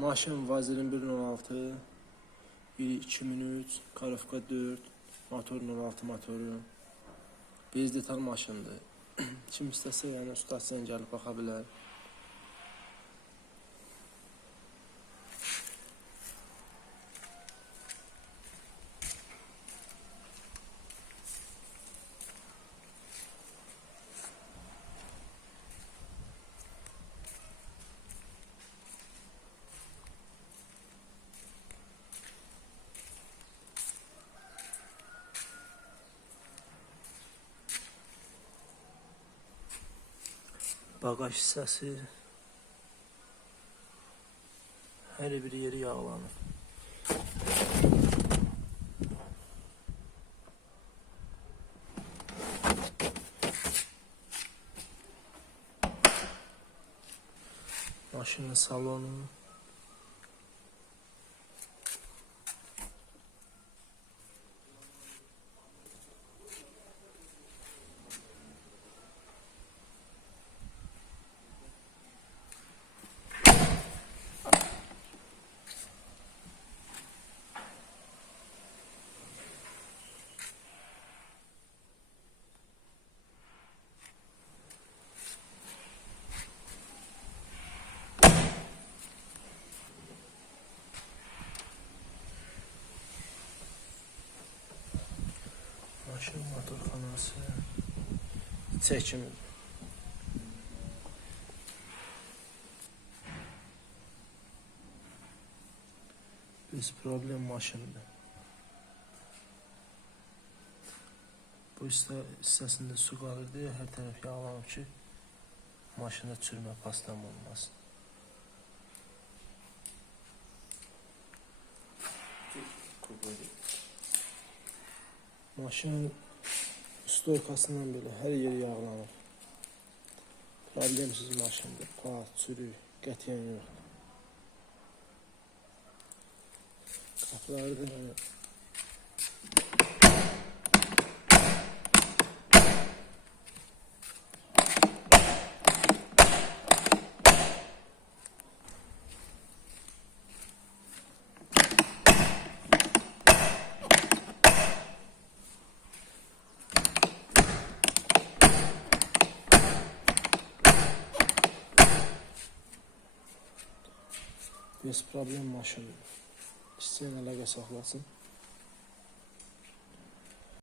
Maşın Vazelin 116, biri 2003, Karofka 4, motor 06 motoru. Bez detal maşındır. Kim istəsə, yəni ustasıyla gəlib baxa bilər. Bagaj hissəsi hər bir yeri yağlanır. Maşının salonu Maşın motorxanası çəkim. Biz problem maşındır. Bu hissə, hissəsində su qalırdı, hər tərəf yağlanıb ki, maşında çürümə paslam olmasın. Maşın stoykasından belə hər yeri yağlanır. Problemsiz maşındır. Pat, çürük, qətiyyən yoxdur. Qapıları da yəni Bez problem maşındır. İstəyən əlaqə saxlasın.